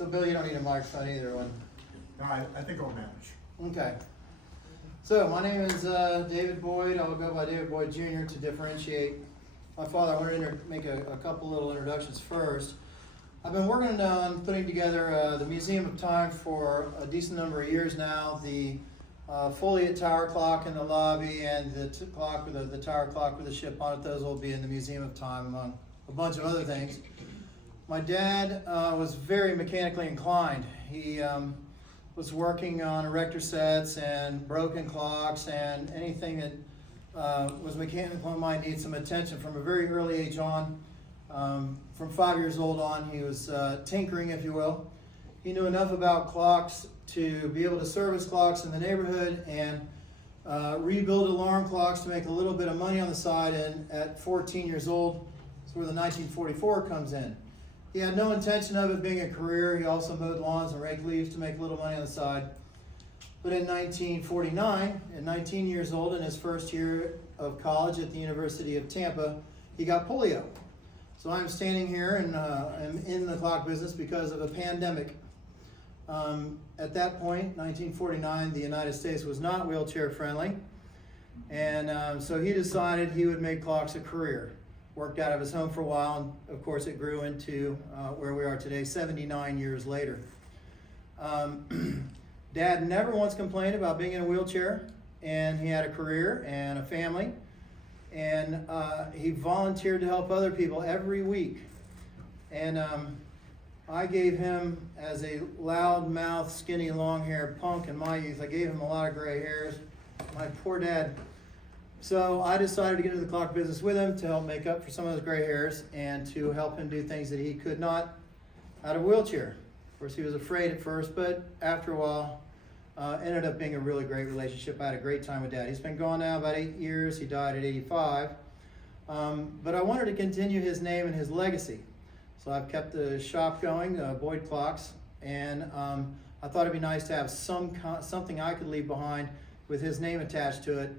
So Bill, you don't need a microphone either one. No, I think I'll manage. Okay. So my name is David Boyd. I'll go by David Boyd Jr. to differentiate my father. I wanted to make a couple little introductions first. I've been working on putting together the Museum of Time for a decent number of years now. The Foliot Tower clock in the lobby and the clock with the tower clock with the ship on it, those will be in the Museum of Time among a bunch of other things. My dad was very mechanically inclined. He was working on erector sets and broken clocks, and anything that was mechanical might need some attention from a very early age on. From 5 years old on, he was tinkering, if you will. He knew enough about clocks to be able to service clocks in the neighborhood and rebuild alarm clocks to make a little bit of money on the side. And at 14 years old, that's where the 1944 comes in. He had no intention of it being a career. He also mowed lawns and raked leaves to make a little money on the side. But in 1949, at 19 years old, in his first year of college at the University of Tampa, he got polio. So I'm standing here and am in the clock business because of a pandemic. At that point, 1949, the United States was not wheelchair friendly. And so he decided he would make clocks a career. Worked out of his home for a while, and of course it grew into where we are today, 79 years later. Dad never once complained about being in a wheelchair, and he had a career and a family, and he volunteered to help other people every week. And I gave him, as a loud-mouthed, skinny, long-haired punk in my youth, I gave him a lot of gray hairs. My poor dad. So I decided to get into the clock business with him to help make up for some of those gray hairs and to help him do things that he could not out of a wheelchair. Of course, he was afraid at first, but after a while, ended up being a really great relationship. I had a great time with Dad. He's been gone now about 8 years. He died at 85. But I wanted to continue his name and his legacy. So I've kept the shop going, Boyd Clocks, and I thought it'd be nice to have something I could leave behind with his name attached to it.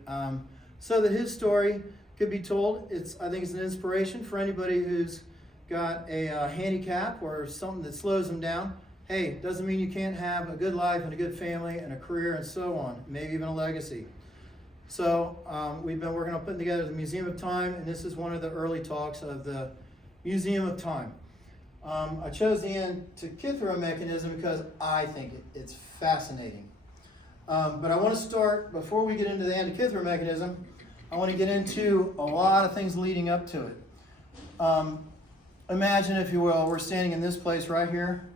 So that his story could be told. I think it's an inspiration for anybody who's got a handicap or something that slows them down. Hey, doesn't mean you can't have a good life and a good family and a career and so on, maybe even a legacy. So we've been working on putting together the Museum of Time, and this is one of the early talks of the Museum of Time. I chose the Antikythera Mechanism because I think it's fascinating. But I want to start, before we get into the Antikythera Mechanism, I want to get into a lot of things leading up to it. Imagine, if you will, we're standing in this place right here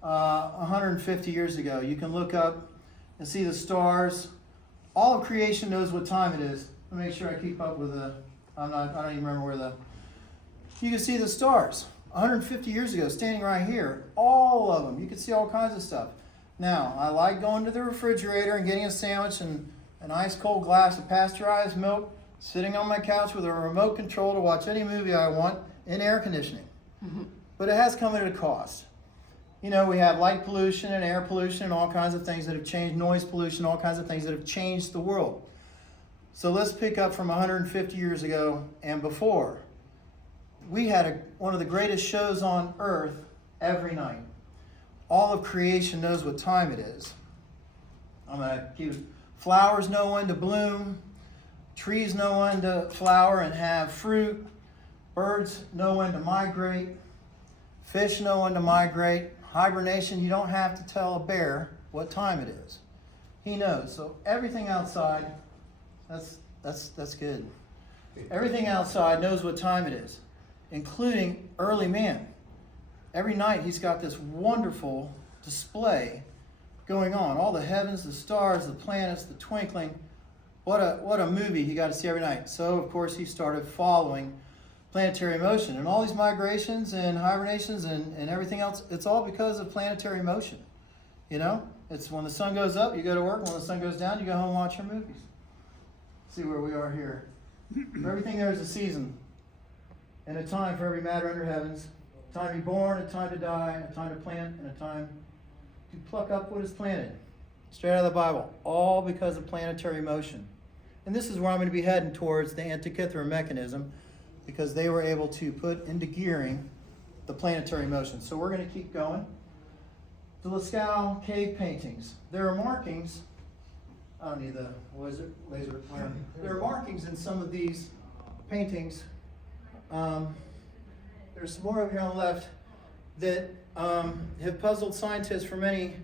150 years ago. You can look up and see the stars. All of creation knows what time it is. Let me make sure I keep up with I don't even remember where you can see the stars 150 years ago standing right here. All of them. You can see all kinds of stuff. Now, I like going to the refrigerator and getting a sandwich and an ice cold glass of pasteurized milk, sitting on my couch with a remote control to watch any movie I want in air conditioning. Mm-hmm. But it has come at a cost. You know, we have light pollution and air pollution and all kinds of things that have changed, noise pollution, all kinds of things that have changed the world. So let's pick up from 150 years ago and before. We had one of the greatest shows on earth every night. All of creation knows what time it is. I'm going to keep it. Flowers know when to bloom. Trees know when to flower and have fruit. Birds know when to migrate. Fish know when to migrate. Hibernation, you don't have to tell a bear what time it is. He knows. So everything outside, that's good. Everything outside knows what time it is, including early man. Every night he's got this wonderful display going on. All the heavens, the stars, the planets, the twinkling. What a movie he got to see every night. So, of course, he started following planetary motion. And all these migrations and hibernations and everything else, it's all because of planetary motion. You know? It's when the sun goes up, you go to work. When the sun goes down, you go home and watch your movies. See where we are here. For everything there is a season and a time for every matter under heavens. A time to be born, a time to die, a time to plant, and a time to pluck up what is planted. Straight out of the Bible. All because of planetary motion. And this is where I'm going to be heading towards the Antikythera Mechanism, because they were able to put into gearing the planetary motion. So we're going to keep going. the Lascaux cave paintings. There are markings. I don't need the laser pointer. There are markings in some of these paintings. There's some more over here on the left that have puzzled scientists for many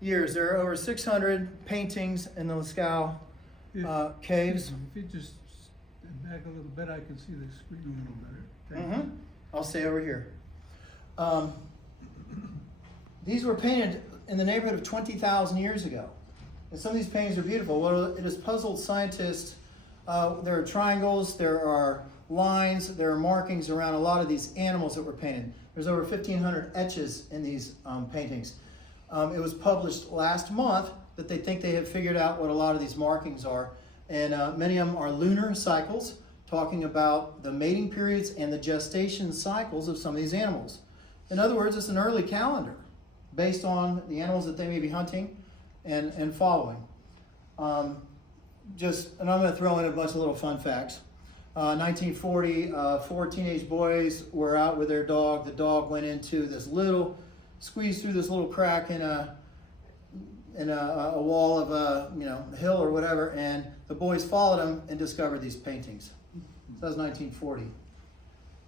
years. There are over 600 paintings in the Lascaux caves. If you just stand back a little bit, I can see the screen a little better. Thank you. I'll stay over here. These were painted in the neighborhood of 20,000 years ago. And some of these paintings are beautiful. Well, it has puzzled scientists. There are triangles, there are lines, there are markings around a lot of these animals that were painted. There's over 1,500 etches in these paintings. It was published last month that they think they have figured out what a lot of these markings are. And many of them are lunar cycles, talking about the mating periods and the gestation cycles of some of these animals. In other words, it's an early calendar based on the animals that they may be hunting and following. And I'm going to throw in a bunch of little fun facts. 1940, 4 teenage boys were out with their dog. The dog went into squeezed through this little crack in a wall of a hill or whatever, and the boys followed him and discovered these paintings. So that was 1940.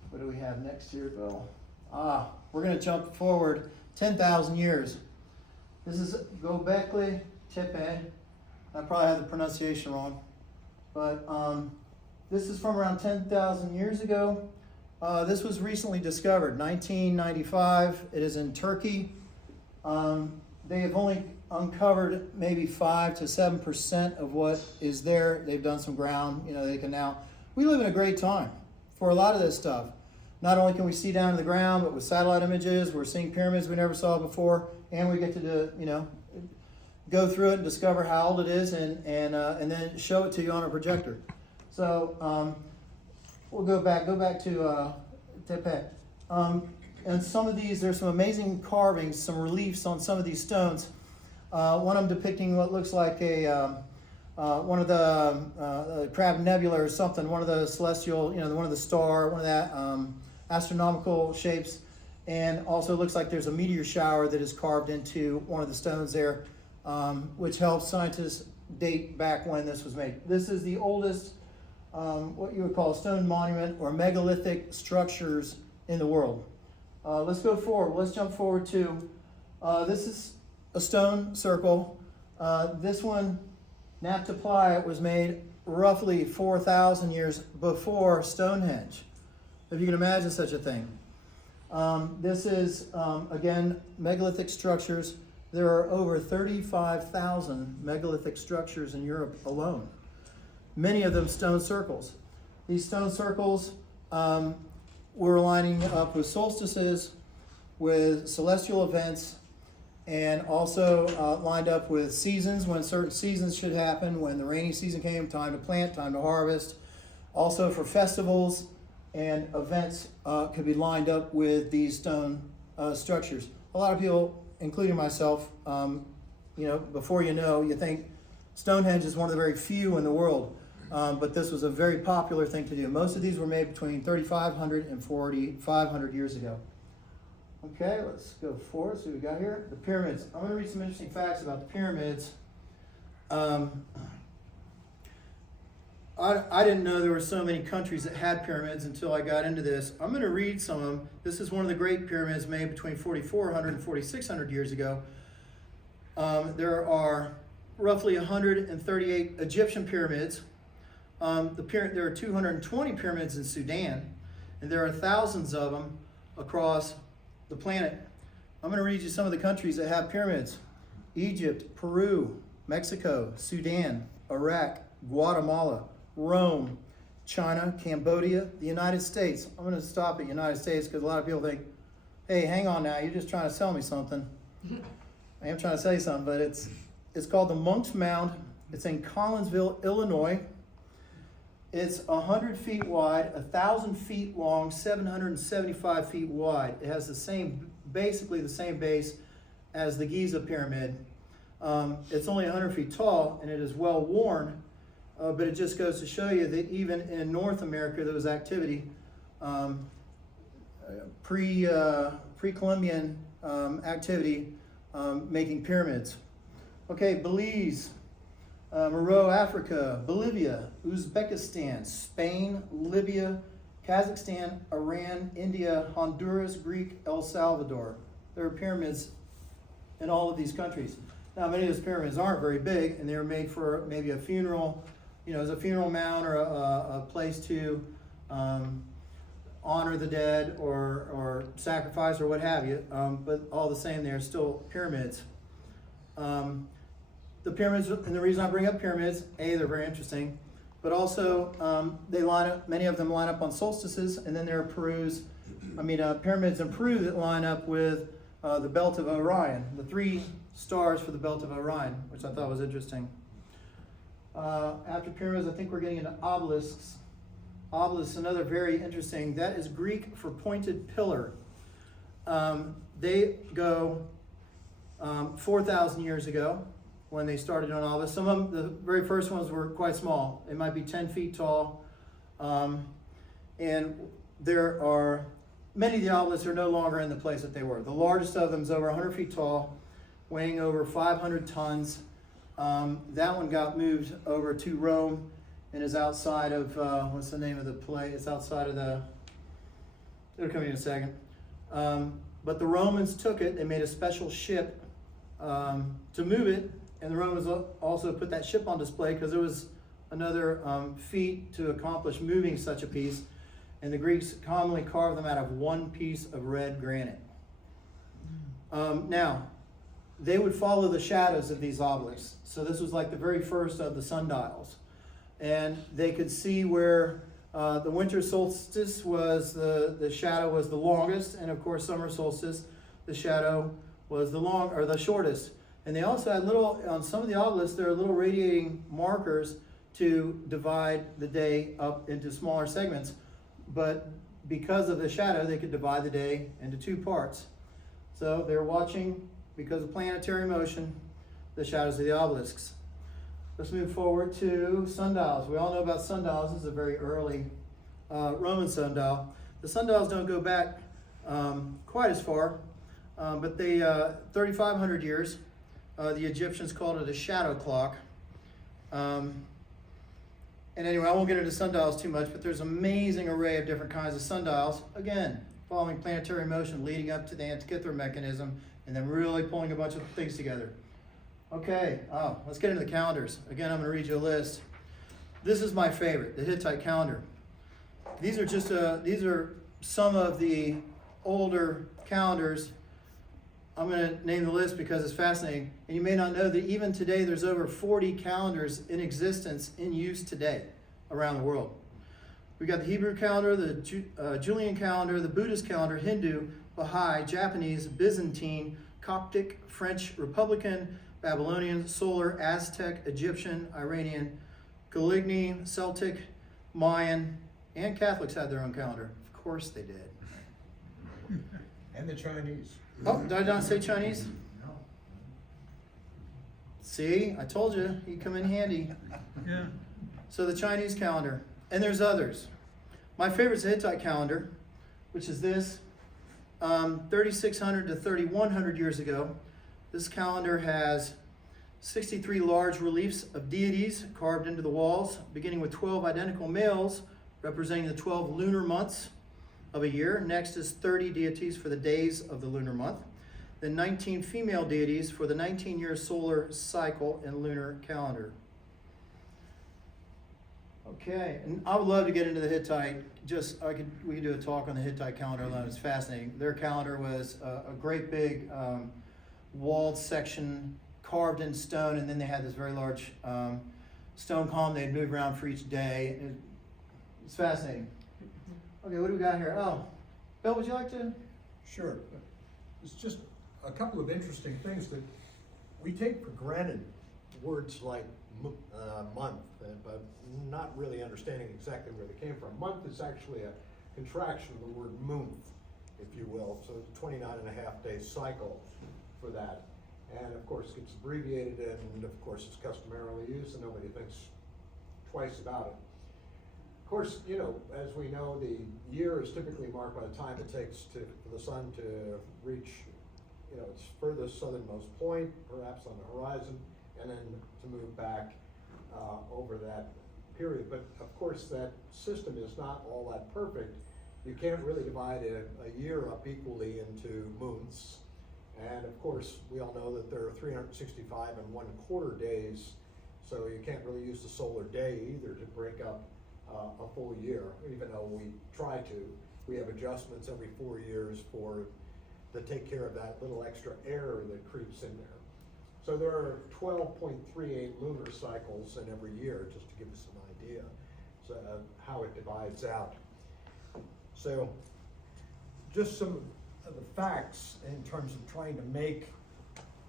What do we have next here, Bill? We're going to jump forward 10,000 years. This is Göbekli Tepe. I probably have the pronunciation wrong, but this is from around 10,000 years ago. This was recently discovered, 1995. It is in Turkey. They have only uncovered maybe 5 to 7% of what is there. They've done some ground, they can now. We live in a great time for a lot of this stuff. Not only can we see down to the ground, but with satellite images, we're seeing pyramids we never saw before, and we get to go through it and discover how old it is, and then show it to you on a projector. So we'll go back to Tepe. And some of these, there's some amazing carvings, some reliefs on some of these stones. One of them depicting what looks like one of the Crab Nebula or something, one of the celestial, one of the star, one of that astronomical shapes. And also looks like there's a meteor shower that is carved into one of the stones there, which helps scientists date back when this was made. This is the oldest, what you would call a stone monument or megalithic structures in the world. Let's go forward. Let's jump forward to, this is a stone circle. This one, Naphtali, was made roughly 4,000 years before Stonehenge, if you can imagine such a thing. This is, again, megalithic structures. There are over 35,000 megalithic structures in Europe alone. Many of them stone circles. These stone circles were lining up with solstices, with celestial events, and also lined up with seasons, when certain seasons should happen, when the rainy season came, time to plant, time to harvest. Also for festivals and events could be lined up with these stone structures. A lot of people, including myself, before you think Stonehenge is one of the very few in the world, but this was a very popular thing to do. Most of these were made between 3,500 and 4,500 years ago. Okay, let's go forward. See what we got here. The pyramids. I'm going to read some interesting facts about the pyramids. I didn't know there were so many countries that had pyramids until I got into this. I'm going to read some of them. This is one of the great pyramids made between 4,400 and 4,600 years ago. There are roughly 138 Egyptian pyramids. There are 220 pyramids in Sudan, and there are thousands of them across the planet. I'm going to read you some of the countries that have pyramids: Egypt, Peru, Mexico, Sudan, Iraq, Guatemala, Rome, China, Cambodia, the United States. I'm going to stop at United States because a lot of people think, hey, hang on now, you're just trying to sell me something. I am trying to sell you something, but it's called the Monk's Mound. It's in Collinsville, Illinois. It's 100 feet wide, 1,000 feet long, 775 feet wide. It has basically the same base as the Giza pyramid. It's only 100 feet tall, and it is well worn, but it just goes to show you that even in North America, there was activity, pre-Columbian activity making pyramids. Okay, Belize, Moreau, Africa, Bolivia, Uzbekistan, Spain, Libya, Kazakhstan, Iran, India, Honduras, Greek, El Salvador. There are pyramids in all of these countries. Now, many of those pyramids aren't very big, and they were made for maybe a funeral, as a funeral mound or a place to honor the dead or sacrifice or what have you. But all the same, they're still pyramids. The pyramids, and the reason I bring up pyramids, A, they're very interesting, but also they line up, many of them line up on solstices, and then there are pyramids in Peru that line up with the belt of Orion, the 3 stars for the belt of Orion, which I thought was interesting. After pyramids, I think we're getting into obelisks. Obelisk, another very interesting, that is Greek for pointed pillar. They go 4,000 years ago when they started on obelisks. Some of them, the very first ones were quite small. They might be 10 feet tall. And there are, many of the obelisks are no longer in the place that they were. The largest of them is over 100 feet tall, weighing over 500 tons. That one got moved over to Rome and is outside of, what's the name of the place? It's outside of it'll come in a second. But the Romans took it, they made a special ship to move it, and the Romans also put that ship on display because it was another feat to accomplish moving such a piece, and the Greeks commonly carved them out of one piece of red granite. Now, they would follow the shadows of these obelisks. So this was like the very first of the sundials. And they could see where the winter solstice was, the shadow was the longest, and of course summer solstice, the shadow was the shortest. And they also had on some of the obelisks, there are little radiating markers to divide the day up into smaller segments. But because of the shadow, they could divide the day into 2 parts. So they're watching, because of planetary motion, the shadows of the obelisks. Let's move forward to sundials. We all know about sundials. This is a very early Roman sundial. The sundials don't go back quite as far, but they 3,500 years. The Egyptians called it a shadow clock. And anyway, I won't get into sundials too much, but there's an amazing array of different kinds of sundials. Again, following planetary motion, leading up to the Antikythera Mechanism, and then really pulling a bunch of things together. Okay, let's get into the calendars. Again, I'm going to read you a list. This is my favorite, the Hittite calendar. These are some of the older calendars. I'm going to name the list because it's fascinating. And you may not know that even today there's over 40 calendars in existence, in use today around the world. We've got the Hebrew calendar, the Julian calendar, the Buddhist calendar, Hindu, Baha'i, Japanese, Byzantine, Coptic, French, Republican, Babylonian, Solar, Aztec, Egyptian, Iranian, Galigny, Celtic, Mayan, and Catholics had their own calendar. Of course they did. And the Chinese. Oh, did I not say Chinese? No. See, I told you, he'd come in handy. Yeah. So the Chinese calendar, and there's others. My favorite is the Hittite calendar, which is this, 3,600 to 3,100 years ago. This calendar has 63 large reliefs of deities carved into the walls, beginning with 12 identical males representing the 12 lunar months of a year. Next is 30 deities for the days of the lunar month. Then 19 female deities for the 19-year solar cycle and lunar calendar. Okay, and I would love to get into the Hittite. We could do a talk on the Hittite calendar alone. It's fascinating. Their calendar was a great big walled section carved in stone, and then they had this very large stone column they'd move around for each day. It's fascinating. Okay, what do we got here? Oh, Bill, would you like to? Sure. It's just a couple of interesting things that we take for granted. Words like month, but not really understanding exactly where they came from. Month is actually a contraction of the word month, if you will. So it's a 29 and a half day cycle for that. And of course it gets abbreviated, and of course it's customarily used, and nobody thinks twice about it. Of course, you know, as we know, the year is typically marked by the time it takes for the sun to reach its furthest southernmost point, perhaps on the horizon, and then to move back over that period. But of course, that system is not all that perfect. You can't really divide a year up equally into months. And of course, we all know that there are 365 and 1/4 days, so you can't really use the solar day either to break up a full year, even though we try to. We have adjustments every 4 years to take care of that little extra error that creeps in there. So there are 12.38 lunar cycles in every year, just to give us an idea of how it divides out. So just some of the facts in terms of trying to make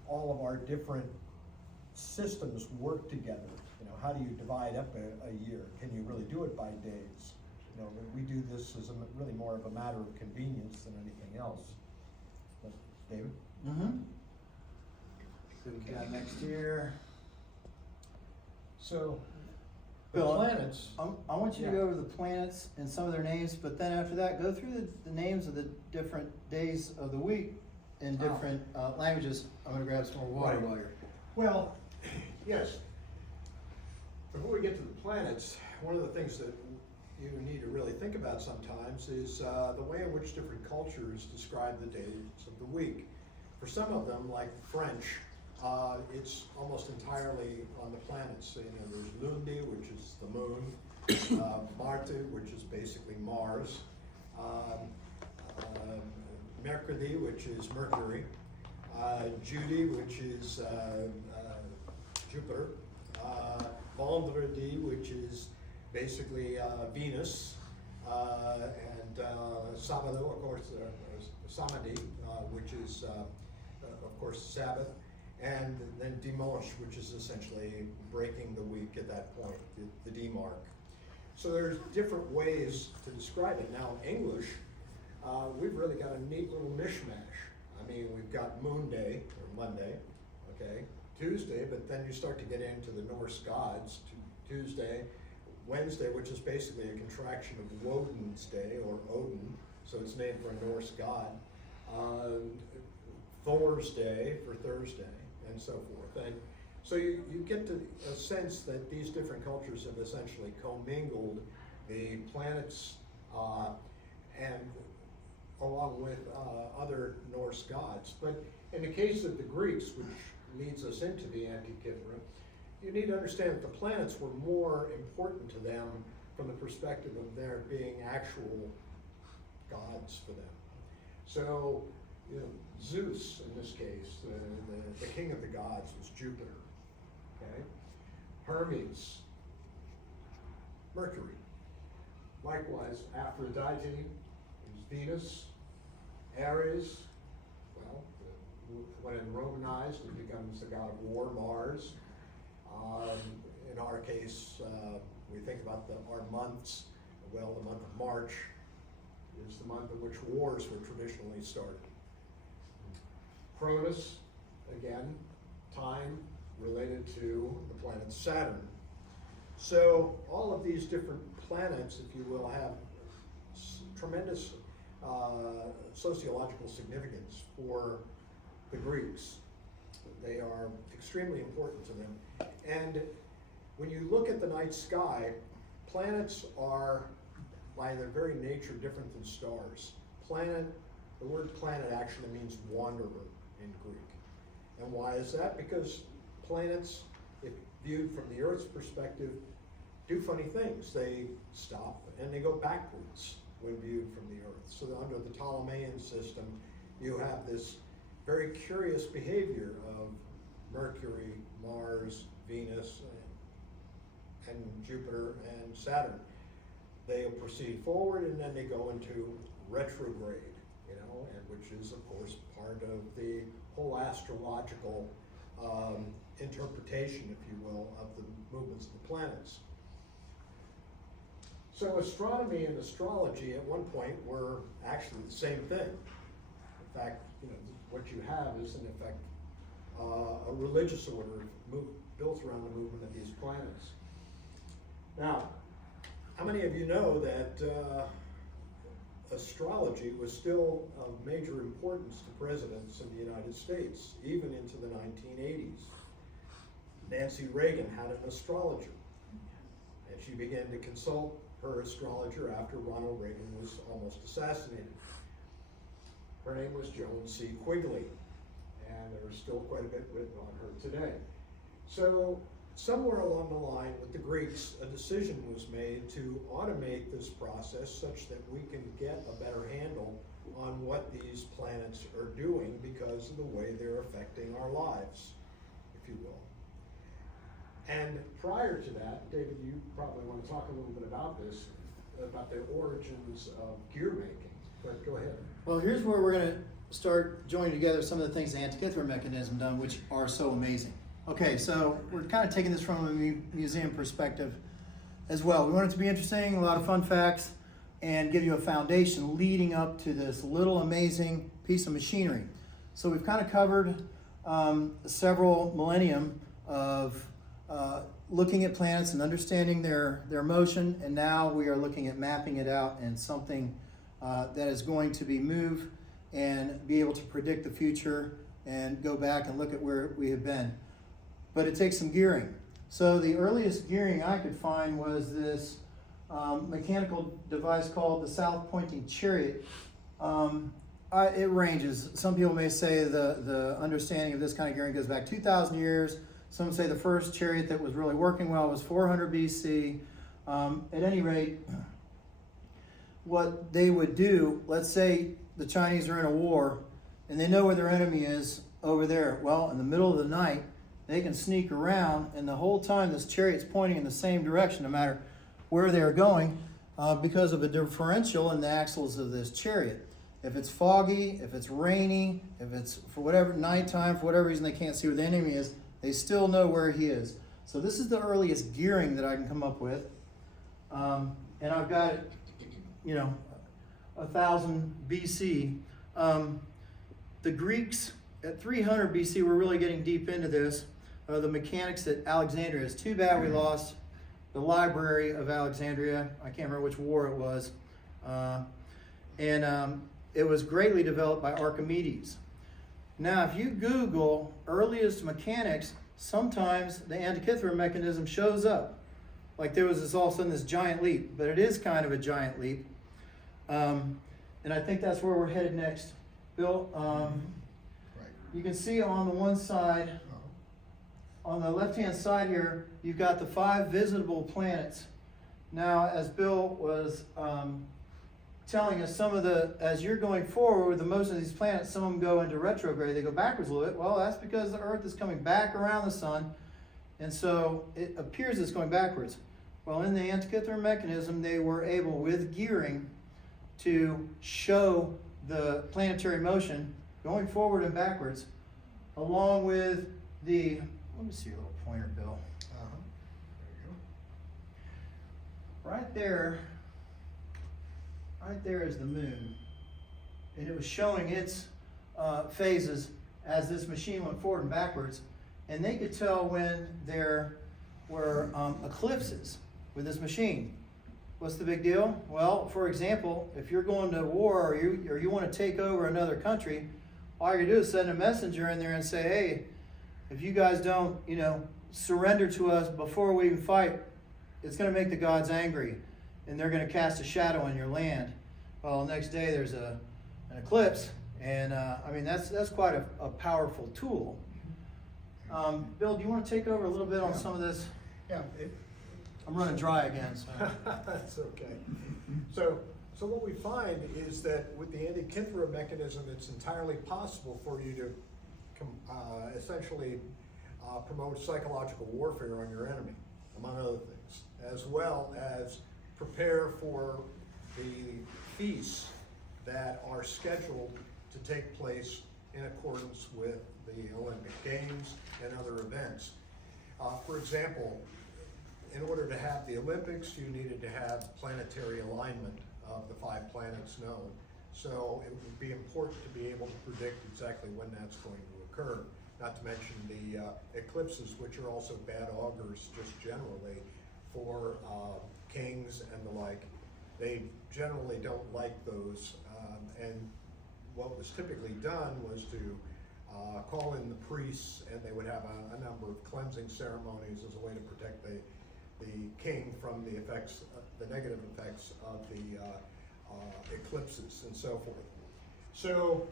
all of our different systems work together. How do you divide up a year? Can you really do it by days? We do this as really more of a matter of convenience than anything else. But, David? Mm-hmm. So we got next here. So, the Bill, planets. I want you to Yeah. go over the planets and some of their names, but then after that, go through the names of the different days of the week in different languages. I'm going to grab some more water Right. while you're. Well, yes. Before we get to the planets, one of the things that you need to really think about sometimes is the way in which different cultures describe the days of the week. For some of them, like French, it's almost entirely on the planets. There's Lundi, which is the moon, Marte, which is basically Mars, Mercredi, which is Mercury, Jeudi, which is Jupiter, Vendredi, which is basically Venus, and Sabado, of course, Samedi, which is, of course, Sabbath, and then Dimanche, which is essentially breaking the week at that point, the demarc. So there's different ways to describe it. Now, English, we've really got a neat little mishmash. I mean, we've got Moon Day, or Monday, okay, Tuesday, but then you start to get into the Norse gods, Tuesday, Wednesday, which is basically a contraction of Woden's Day, or Odin, so it's named for a Norse god, Thor's Day for Thursday, and so forth. And so you get to a sense that these different cultures have essentially commingled the planets and along with other Norse gods. But in the case of the Greeks, which leads us into the Antikythera, you need to understand that the planets were more important to them from the perspective of there being actual gods for them. So, Zeus, in this case, the king of the gods, was Jupiter. Okay, Hermes, Mercury. Likewise, Aphrodite is Venus. Ares, well, when Romanized, it becomes the god of war, Mars. In our case, we think about our months. Well, the month of March is the month in which wars were traditionally started. Cronus, again, time related to the planet Saturn. So all of these different planets, if you will, have tremendous sociological significance for the Greeks. They are extremely important to them. And when you look at the night sky, planets are, by their very nature, different than stars. Planet, the word planet actually means wanderer in Greek. And why is that? Because planets, if viewed from the Earth's perspective, do funny things. They stop and they go backwards when viewed from the Earth. So under the Ptolemaic system, you have this very curious behavior of Mercury, Mars, Venus, and Jupiter and Saturn. They'll proceed forward and then they go into retrograde, and which is, of course, part of the whole astrological interpretation, if you will, of the movements of the planets. So astronomy and astrology at one point were actually the same thing. In fact, what you have is, in effect, a religious order built around the movement of these planets. Now, how many of you know that astrology was still of major importance to presidents in the United States, even into the 1980s. Nancy Reagan had an astrologer, and she began to consult her astrologer after Ronald Reagan was almost assassinated. Her name was Joan C. Quigley, and there's still quite a bit written on her today. So somewhere along the line with the Greeks, a decision was made to automate this process such that we can get a better handle on what these planets are doing because of the way they're affecting our lives, if you will. And prior to that, David, you probably want to talk a little bit about this, about the origins of gear making, but go ahead. Well, here's where we're going to start joining together some of the things the Antikythera Mechanism done, which are so amazing. Okay, so we're kind of taking this from a museum perspective as well. We want it to be interesting, a lot of fun facts, and give you a foundation leading up to this little amazing piece of machinery. So we've kind of covered several millennium of looking at planets and understanding their motion, and now we are looking at mapping it out in something that is going to be moved and be able to predict the future and go back and look at where we have been. But it takes some gearing. So the earliest gearing I could find was this mechanical device called the south pointing chariot. It ranges. Some people may say the understanding of this kind of gearing goes back 2,000 years. Some say the first chariot that was really working well was 400 BC. At any rate, what they would do, let's say the Chinese are in a war and they know where their enemy is over there. Well, in the middle of the night, they can sneak around, and the whole time this chariot's pointing in the same direction, no matter where they're going, because of a differential in the axles of this chariot. If it's foggy, if it's rainy, if it's for whatever nighttime, for whatever reason they can't see where the enemy is, they still know where he is. So this is the earliest gearing that I can come up with, and I've got it, 1000 BC. The Greeks at 300 BC were really getting deep into this. The mechanics at Alexandria. It's too bad we lost the library of Alexandria. I can't remember which war it was. It was greatly developed by Archimedes. Now, if you Google earliest mechanics, sometimes the Antikythera Mechanism shows up. Like there was all of a sudden this giant leap, but it is kind of a giant leap. And I think that's where we're headed next. Bill, you can see on the one side, on the left-hand side here, you've got the 5 visitable planets. Now, as Bill was telling us, as you're going forward with the most of these planets, some of them go into retrograde, they go backwards a little bit. Well, that's because the Earth is coming back around the sun, and so it appears it's going backwards. Well, in the Antikythera Mechanism, they were able, with gearing, to show the planetary motion going forward and backwards, along with the, let me see your little pointer, Bill. There you Right there is the moon, and it was showing its phases as this machine went forward and backwards, and they could tell when there were eclipses with this machine. What's the big deal? Well, for example, if you're going to war or you want to take over another country, all you do is send a messenger in there and say, hey, if you guys don't, surrender to us before we even fight, it's going to make the gods angry, and they're going to cast a shadow on your land. Well, the next day there's an eclipse, and that's quite a powerful tool. Bill, do you want to take over a little bit on some of this? Yeah. I'm running dry again. So. That's okay. So what we find is that with the Antikythera Mechanism, it's entirely possible for you to essentially promote psychological warfare on your enemy, among other things, as well as prepare for the feasts that are scheduled to take place in accordance with the Olympic Games and other events. For example, in order to have the Olympics, you needed to have planetary alignment of the 5 planets known. So it would be important to be able to predict exactly when that's going to occur. Not to mention the eclipses, which are also bad augurs just generally for kings and the like. They generally don't like those, and what was typically done was to call in the priests, and they would have a number of cleansing ceremonies as a way to protect the king from the effects, the negative effects of the eclipses and so forth. So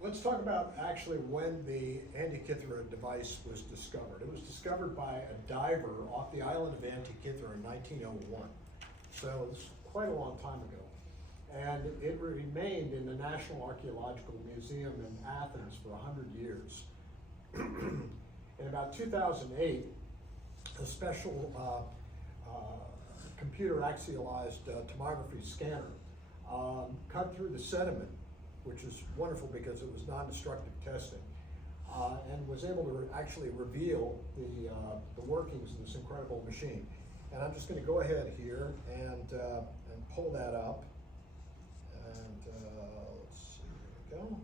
let's talk about actually when the Antikythera device was discovered. It was discovered by a diver off the island of Antikythera in 1901. So it's quite a long time ago. And it remained in the National Archaeological Museum in Athens for 100 years. In about 2008, a special computer axialized tomography scanner cut through the sediment, which is wonderful because it was non-destructive testing, and was able to actually reveal the workings of this incredible machine. And I'm just going to go ahead here and pull that up. And let's see, here we go.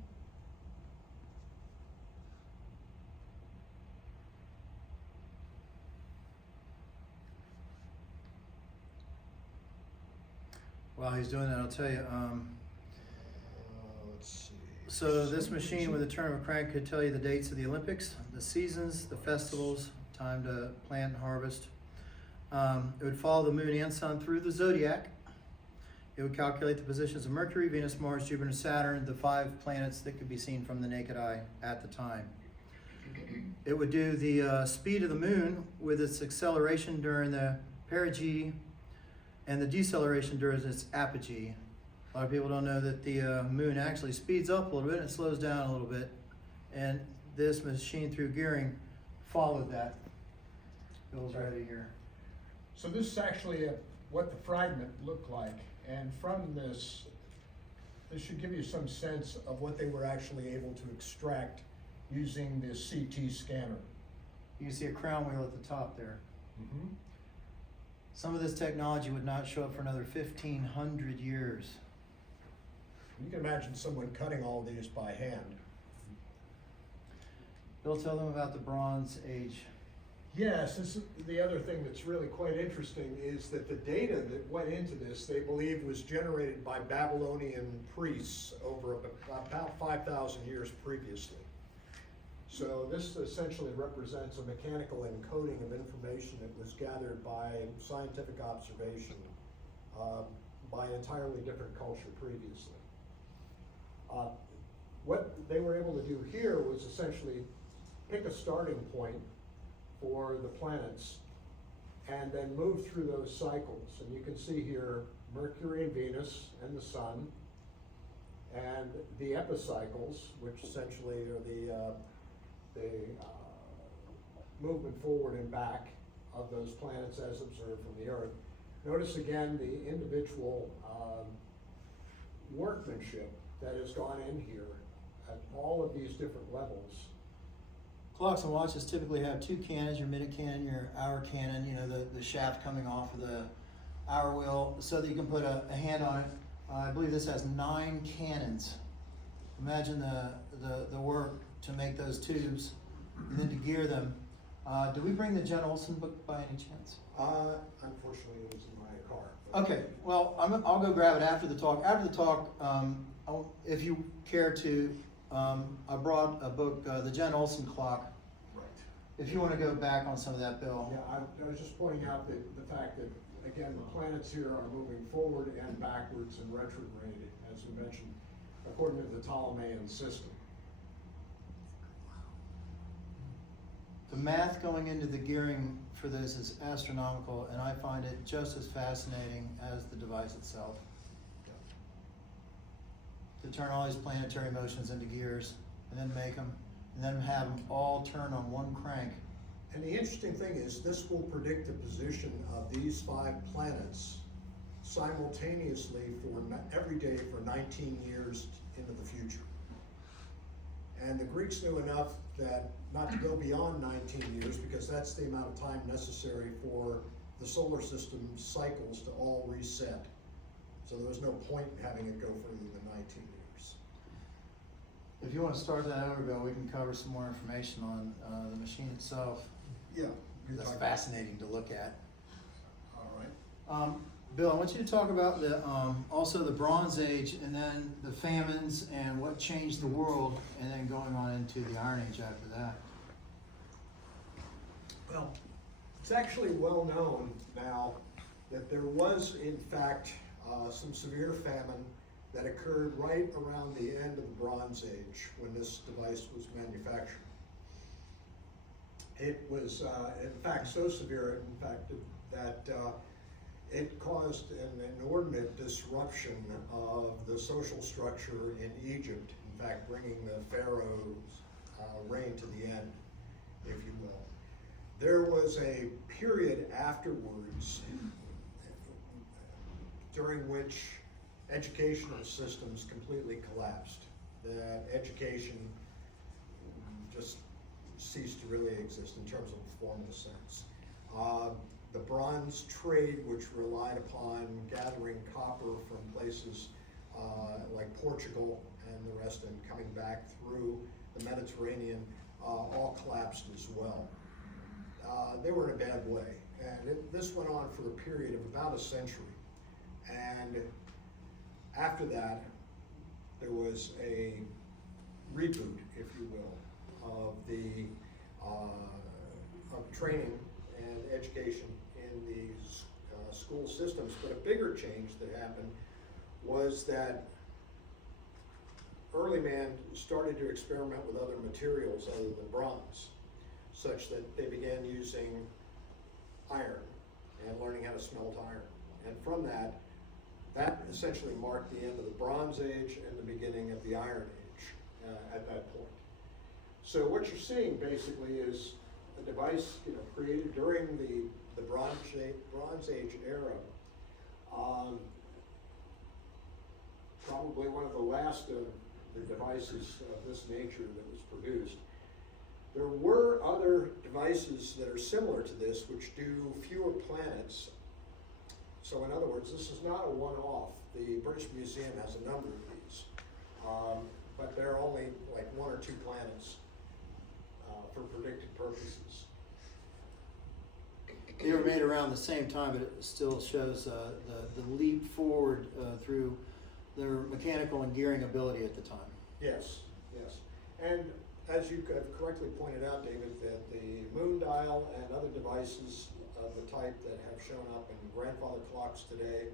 While he's doing that, I'll tell you. Let's see. So this machine with a turn of a crank could tell you the dates of the Olympics, the seasons, the festivals, time to plant and harvest. It would follow the moon and sun through the zodiac. It would calculate the positions of Mercury, Venus, Mars, Jupiter, and Saturn, the 5 planets that could be seen from the naked eye at the time. It would do the speed of the moon with its acceleration during the perigee and the deceleration during its apogee. A lot of people don't know that the moon actually speeds up a little bit and slows down a little bit. And this machine through gearing followed that. Bill's ready here. So this is actually what the fragment looked like, and from this should give you some sense of what they were actually able to extract using this CT scanner. You can see a crown wheel at the top there. Mm-hmm. Some of this technology would not show up for another 1,500 years. You can imagine someone cutting all these by hand. Bill, tell them about the Bronze Age. Yes, this is the other thing that's really quite interesting is that the data that went into this, they believe, was generated by Babylonian priests over about 5,000 years previously. So this essentially represents a mechanical encoding of information that was gathered by scientific observation by an entirely different culture previously. What they were able to do here was essentially pick a starting point for the planets and then move through those cycles. And you can see here Mercury and Venus and the Sun, and the epicycles, which essentially are the movement forward and back of those planets as observed from the Earth. Notice again the individual workmanship that has gone in here at all of these different levels. Clocks and watches typically have 2 cannons, your minute cannon, your hour cannon, you know, the shaft coming off of the hour wheel, so that you can put a hand on it. I believe this has 9 cannons. Imagine the work to make those tubes and then to gear them. Did we bring the Jen Olson book by any chance? Unfortunately, it was in my car. Okay, well, I'll go grab it after the talk. After the talk, if you care to, I brought a book, the Jen Olson clock. Right. If you want to go back on some of that, Bill. Yeah, I was just pointing out that the fact that, again, the planets here are moving forward and backwards and retrograde, as we mentioned, according to the Ptolemaic system. The math going into the gearing for this is astronomical, and I find it just as fascinating as the device itself. To turn all these planetary motions into gears, and then make them, and then have them all turn on one crank. And the interesting thing is, this will predict the position of these 5 planets simultaneously for every day for 19 years into the future. And the Greeks knew enough that not to go beyond 19 years, because that's the amount of time necessary for the solar system cycles to all reset. So there was no point in having it go further than 19 years. If you want to start that over, Bill, we can cover some more information on the machine itself. Yeah. That's fascinating to look at. All right. Bill, I want you to talk about the also the Bronze Age and then the famines and what changed the world, and then going on into the Iron Age after that. Well, it's actually well known now that there was, in fact, some severe famine that occurred right around the end of the Bronze Age when this device was manufactured. It was, in fact, so severe, in fact, that it caused an inordinate disruption of the social structure in Egypt, in fact, bringing the Pharaoh's reign to the end, if you will. There was a period afterwards during which educational systems completely collapsed. That education just ceased to really exist in terms of a formal sense. The bronze trade, which relied upon gathering copper from places like Portugal and the rest, and coming back through the Mediterranean, all collapsed as well. They were in a bad way, and this went on for a period of about a century. And after that, there was a reboot, if you will, of the of training and education in these school systems. But a bigger change that happened was that early man started to experiment with other materials other than bronze, such that they began using iron and learning how to smelt iron. And from that essentially marked the end of the Bronze Age and the beginning of the Iron Age at that point. So what you're seeing basically is a device, created during the Bronze Age era. Probably one of the last of the devices of this nature that was produced. There were other devices that are similar to this, which do fewer planets. So in other words, this is not a one-off. The British Museum has a number of these, but there are only like 1 or 2 planets for predicted purposes. They were made around the same time, but it still shows the leap forward through their mechanical and gearing ability at the time. Yes, yes. And as you have correctly pointed out, David, that the moon dial and other devices of the type that have shown up in grandfather clocks today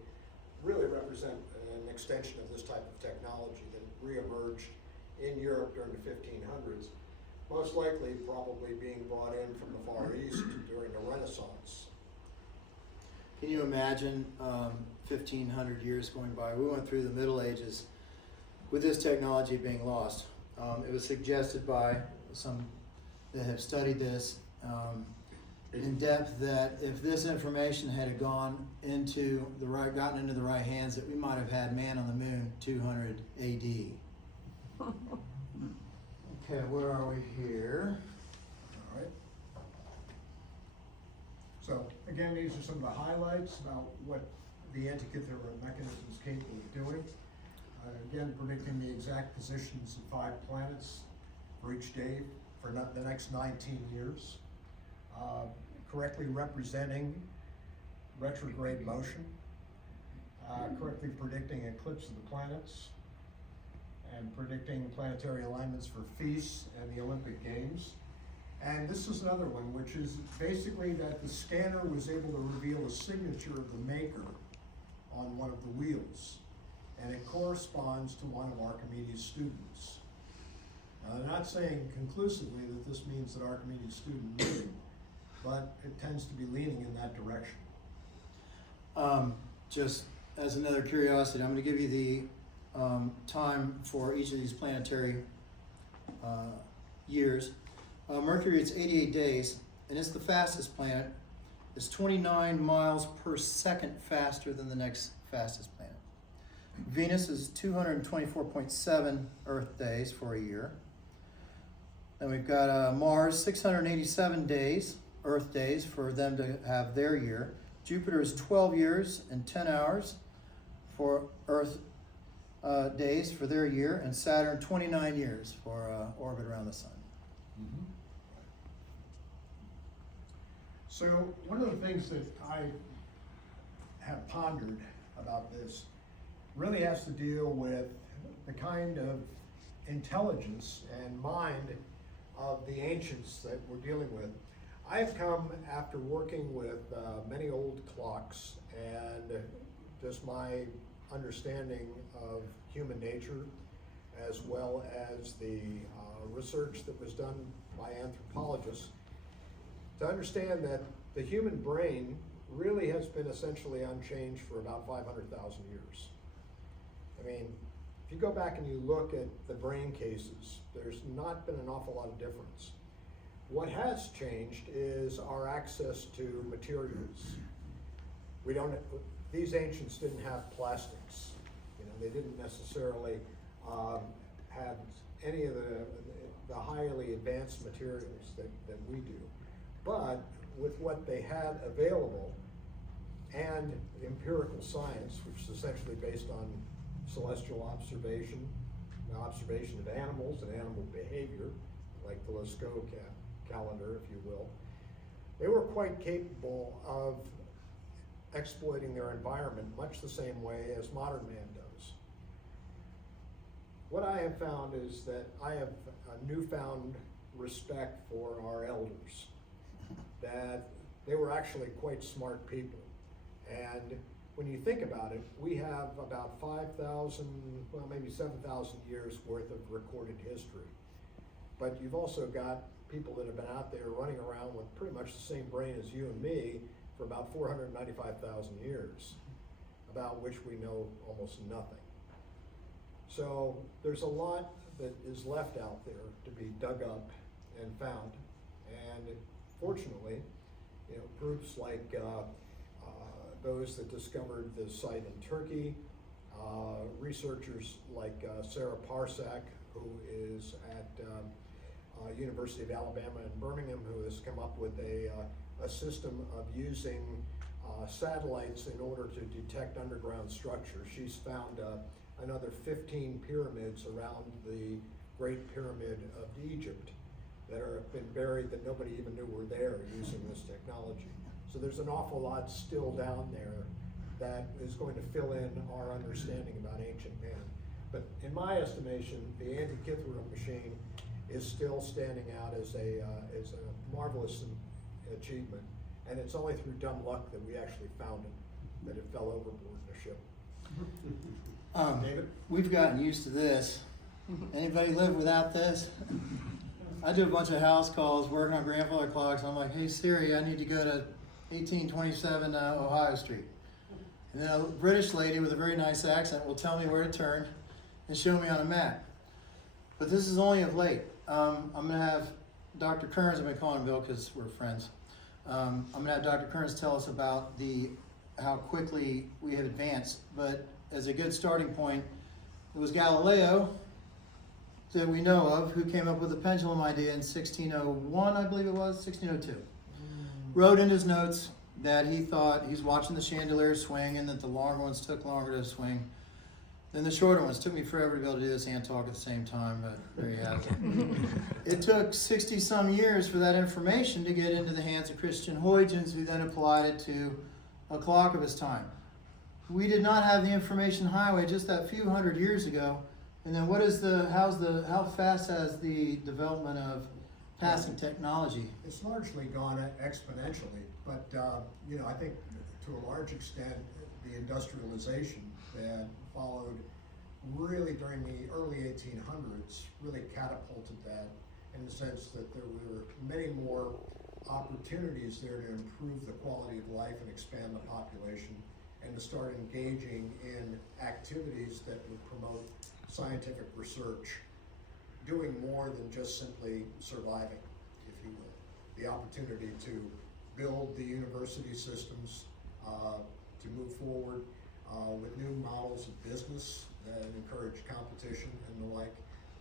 really represent an extension of this type of technology that re-emerged in Europe during the 1500s, most likely probably being brought in from the Far East during the Renaissance. Can you imagine 1,500 years going by? We went through the Middle Ages with this technology being lost. It was suggested by some that have studied this in depth that if this information had gotten into the right hands, that we might have had man on the moon 200 AD. Okay, where are we here? All right. So again, these are some of the highlights about what the Antikythera Mechanism is capable of doing. Again, predicting the exact positions of 5 planets for each day for the next 19 years. Correctly representing retrograde motion. Correctly predicting eclipse of the planets. And predicting planetary alignments for feasts and the Olympic Games. And this is another one, which is basically that the scanner was able to reveal a signature of the maker on one of the wheels. And it corresponds to one of Archimedes' students. Now, they're not saying conclusively that this means that Archimedes' student knew, but it tends to be leaning in that direction. Just as another curiosity, I'm going to give you the time for each of these planetary years. Mercury, it's 88 days, and it's the fastest planet. It's 29 miles per second faster than the next fastest planet. Venus is 224.7 Earth days for a year. Then we've got Mars, 687 days, Earth days for them to have their year. Jupiter is 12 years and 10 hours for Earth days for their year, and Saturn 29 years for orbit around the sun. Mm-hmm. So one of the things that I have pondered about this really has to deal with the kind of intelligence and mind of the ancients that we're dealing with. I've come after working with many old clocks and just my understanding of human nature, as well as the research that was done by anthropologists, to understand that the human brain really has been essentially unchanged for about 500,000 years. I mean, if you go back and you look at the brain cases, there's not been an awful lot of difference. What has changed is our access to materials. These ancients didn't have plastics. You know, they didn't necessarily have any of the highly advanced materials that we do. But with what they had available and empirical science, which is essentially based on celestial observation of animals and animal behavior, like the Lascaux calendar, if you will, they were quite capable of exploiting their environment much the same way as modern man does. What I have found is that I have a newfound respect for our elders, that they were actually quite smart people. And when you think about it, we have about 5,000, well, maybe 7,000 years worth of recorded history. But you've also got people that have been out there running around with pretty much the same brain as you and me for about 495,000 years, about which we know almost nothing. So there's a lot that is left out there to be dug up and found. And fortunately, you know, groups like those that discovered the site in Turkey, researchers like Sarah Parsak, who is at University of Alabama in Birmingham, who has come up with a system of using satellites in order to detect underground structure. She's found another 15 pyramids around the Great Pyramid of Egypt that have been buried that nobody even knew were there using this technology. So there's an awful lot still down there that is going to fill in our understanding about ancient man. But in my estimation, the Antikythera machine is still standing out as a marvelous achievement. And it's only through dumb luck that we actually found it, that it fell overboard in a ship. David? We've gotten used to this. Anybody live without this? I do a bunch of house calls working on grandfather clocks. I'm like, hey Siri, I need to go to 1827 Ohio Street. And then a British lady with a very nice accent will tell me where to turn and show me on a map. But this is only of late. I'm going to have Dr. Kearns, I've been calling him Bill because we're friends. I'm going to have Dr. Kearns tell us about how quickly we have advanced. But as a good starting point, it was Galileo that we know of who came up with the pendulum idea in 1601, I believe it was, 1602. Wrote in his notes that he thought he's watching the chandelier swing and that the longer ones took longer to swing than the shorter ones. Took me forever to be able to do this and talk at the same time, but there you have it. It took 60 some years for that information to get into the hands of Christian Huygens, who then applied it to a clock of his time. We did not have the information highway just that few hundred years ago. And then how fast has the development of passing technology? It's largely gone exponentially, but you know, I think to a large extent the industrialization that followed really during the early 1800s really catapulted that, in the sense that there were many more opportunities there to improve the quality of life and expand the population, and to start engaging in activities that would promote scientific research, doing more than just simply surviving, if you will. The opportunity to build the university systems, to move forward with new models of business that encourage competition and the like.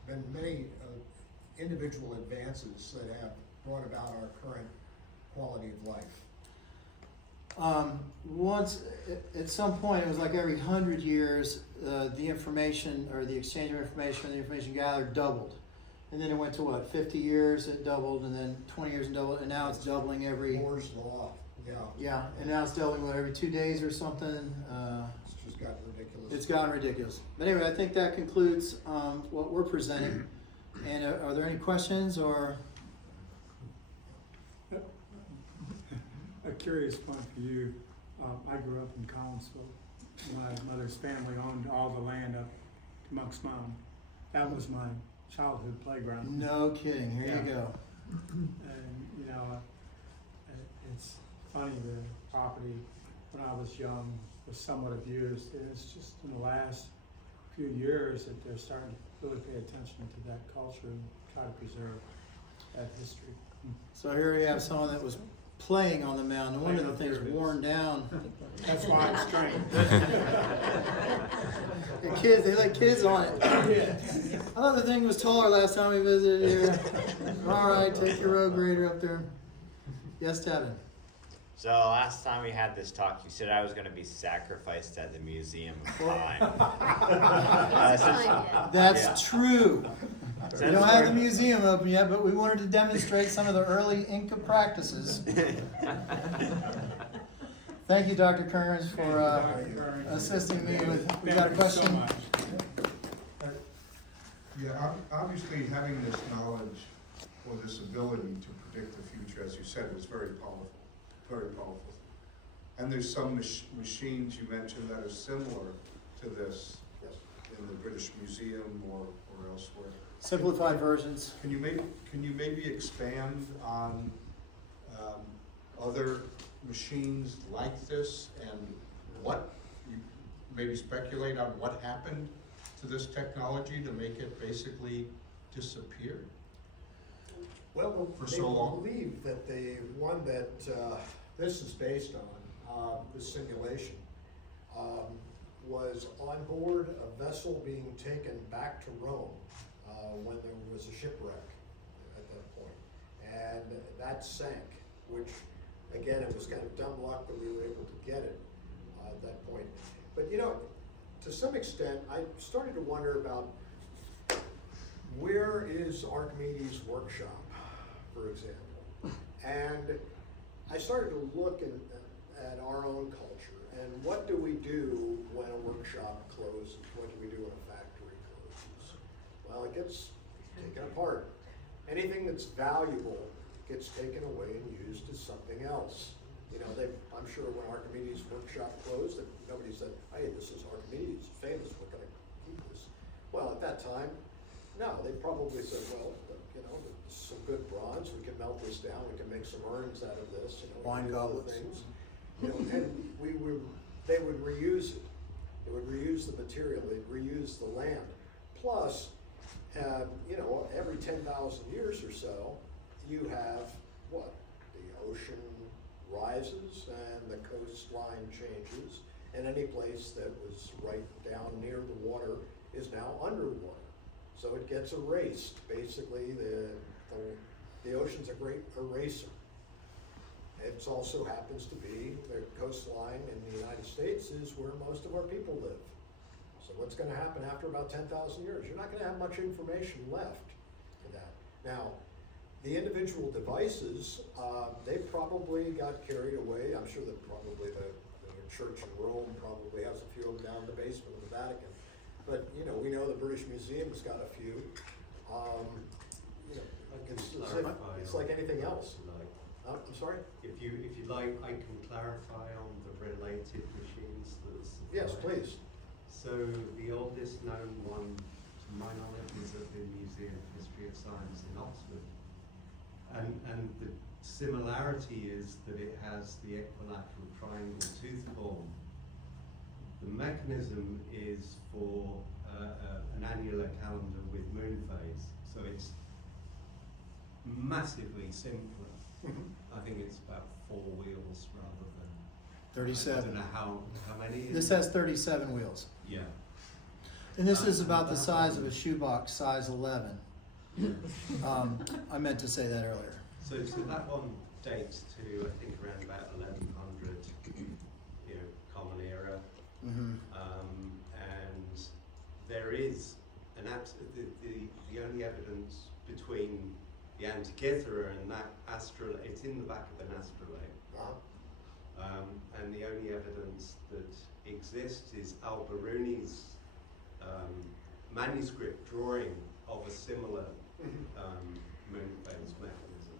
Been many individual advances that have brought about our current quality of life. Once, at some point, it was like every 100 years, the information or the exchange of information, the information gathered doubled. And then it went to what, 50 years it doubled, and then 20 years it doubled, and now it's doubling every... Moore's law. Yeah, Yeah, and now it's delving what every 2 days or something. it's just gotten ridiculous. It's gotten ridiculous. But anyway, I think that concludes what we're presenting. And are there any questions or? A curious point for you. I grew up in Collinsville. My mother's family owned all the land up to Monk's Mound. That was my childhood playground. No kidding. Here you go. And, you know, it's funny, the property when I was young was somewhat abused. And it's just in the last few years that they're starting to really pay attention to that culture and try to preserve that history. So here you have someone that was playing on the mound. No wonder the thing's worn down. That's why it's strange. The kids, they let kids on it. I thought the thing was taller last time we visited here. All right, take your road grader up there. Yes, Tevin. So last time we had this talk, you said I was going to be sacrificed at the Museum of Time. That's true. We don't have the we're- museum open yet, but we wanted to demonstrate some of the early Inca practices. Thank you, Dr. Kearns, for assisting me with. We got a question? Thank you so much. Yeah, obviously having this knowledge or this ability to predict the future, as you said, was very powerful, very powerful. And there's some machines you mentioned that are similar to this in the British Museum or elsewhere. Simplified versions. Can you maybe expand on other machines like this and what, you maybe speculate on what happened to this technology to make it basically disappear? Well, For they so long. believe that the one that this is based on, the simulation, was on board a vessel being taken back to Rome when there was a shipwreck at that point. And that sank, which, again, it was kind of dumb luck that we were able to get it at that point. But, you know, to some extent, I started to wonder about where is Archimedes' workshop, for example. And I started to look at our own culture and what do we do when a workshop closes? What do we do when a factory closes? Well, it gets taken apart. Anything that's valuable gets taken away and used as something else. You know, I'm sure when Archimedes' workshop closed, that nobody said, hey, this is Archimedes, famous, we're gonna keep this. Well, at that time, no, they probably said, well, you know, this is some good bronze, we can melt this down, we can make some urns out of this, you know. Wine we can do other goblets. things. You know, and they would reuse it. They would reuse the material, they'd reuse the land. Plus, you know, every 10,000 years or so, you have what? The ocean rises and the coastline changes, and any place that was right down near the water is now underwater. So it gets erased. Basically, the ocean's a great eraser. It also happens to be the coastline in the United States is where most of our people live. So what's going to happen after about 10,000 years? You're not going to have much information left for that. Now, the individual devices, they probably got carried away. I'm sure that probably the church in Rome probably has a few of them down in the basement of the Vatican. But, you know, we know the British Museum's got a few. You know, it's like anything else. I'm sorry? If you like, I can clarify on the related machines that survive. Yes, please. So the oldest known one, to my knowledge, is at the Museum of History of Science in Oxford. And the similarity is that it has the equilateral triangle tooth form. The mechanism is for an annular calendar with moon phase, so it's massively simpler. I think it's about 4 wheels rather than 37. I don't know how many. This has 37 wheels. Yeah. And this is about the size of a shoebox, size 11. I meant to say that earlier. So that one dates to I think around about 1100, you know, Common Era, Mm-hmm. and there is an the only evidence between the Antikythera and that astrolabe. It's in the back of an astrolabe. And the only evidence that exists is Al-Biruni's manuscript drawing of a similar moon phase mechanism,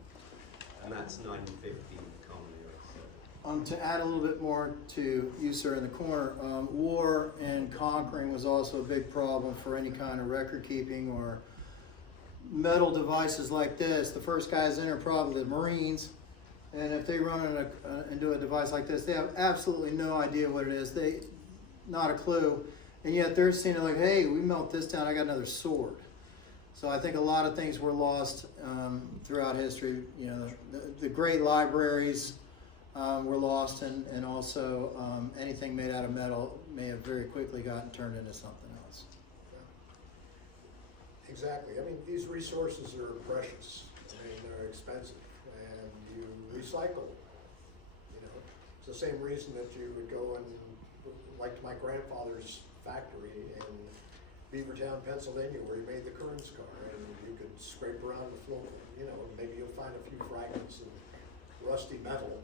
and that's 950 Common Era. So. To add a little bit more to you, sir, in the corner, war and conquering was also a big problem for any kind of record keeping or metal devices like this. The first guys in are probably the Marines, and if they run into a device like this, they have absolutely no idea what it is. Not a clue, and yet they're seeing it like, hey, we melt this down, I got another sword. So I think a lot of things were lost throughout history. You know, the great libraries were lost, and also anything made out of metal may have very quickly gotten turned into something else. Exactly. I mean, these resources are precious. I mean, they're expensive, and you recycle. You know, it's the same reason that you would go and, like my grandfather's factory in Beavertown, Pennsylvania, where he made the Kearns car, and you could scrape around the floor. You know, and maybe you'll find a few fragments of rusty metal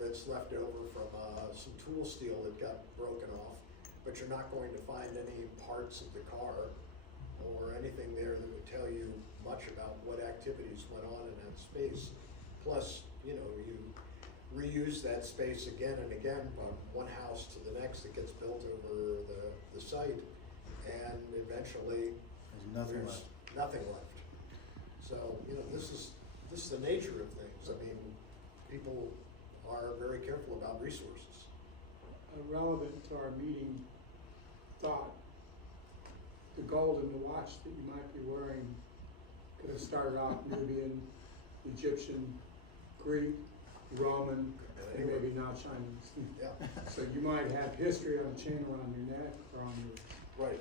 that's left over from some tool steel that got broken off, but you're not going to find any parts of the car or anything there that would tell you much about what activities went on in that space. Plus, you know, you reuse that space again and again from one house to the next that gets built over the site, and eventually There's nothing left. nothing left. So, you know, this is the nature of things. I mean, people are very careful about resources. Relevant to our meeting thought, the gold in the watch that you might be wearing could have started off Nubian, Egyptian, Greek, Roman, and maybe not Chinese. Yeah, So you might have history on a chain around your neck or on your. right.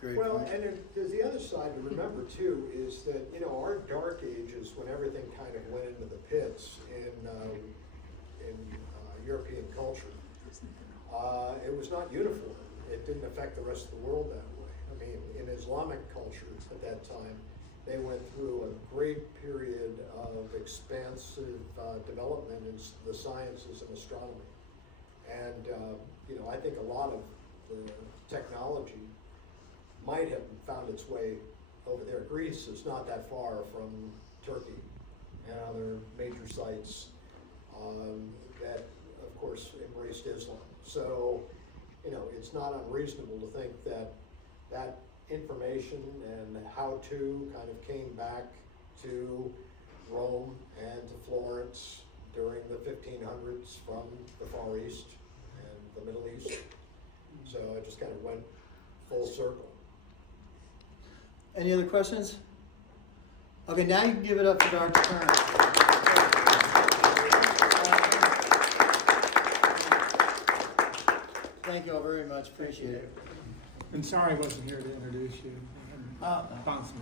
Great Well, point. and there's the other side to remember too, is that, you know, our dark ages, when everything kind of went into the pits in European culture, it was not uniform. It didn't affect the rest of the world that way. I mean, in Islamic culture at that time, they went through a great period of expansive development in the sciences and astronomy. And, you know, I think a lot of the technology might have found its way over there. Greece is not that far from Turkey and other major sites that, of course, embraced Islam. So, you know, it's not unreasonable to think that that information and how-to kind of came back to Rome and to Florence during the 1500s from the Far East and the Middle East. So it just kind of went full circle. Any other questions? Okay, now you can give it up to Dr. Kearns. Thank you all very much, appreciate it. And sorry I wasn't here to introduce you. No. Found some